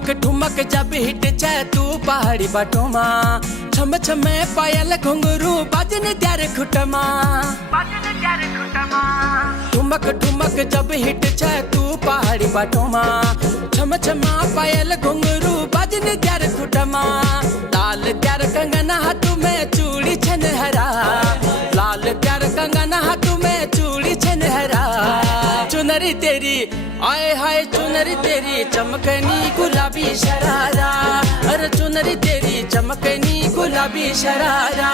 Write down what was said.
ठुमक ठुमक जब हिट जाए तू पहाड़ी बटोमा, छम छमे पायल घुंघरू बाजने त्यारे खुटमा। ठुमक ठुमक जब हिट जाए तू पहाड़ी बटोमा, छम छमा पायल घुंघरू बाजने त्यारे खुटमा। लाल त्यार कंगना हाथों में चूड़ी छन हरा, लाल त्यार कंगना हाथों में चूड़ी छन हरा। चुनरी तेरी आए हाय चुनरी तेरी चमकनी गुलाबी शरारा, अरे चुनरी तेरी चमकनी गुलाबी शरारा।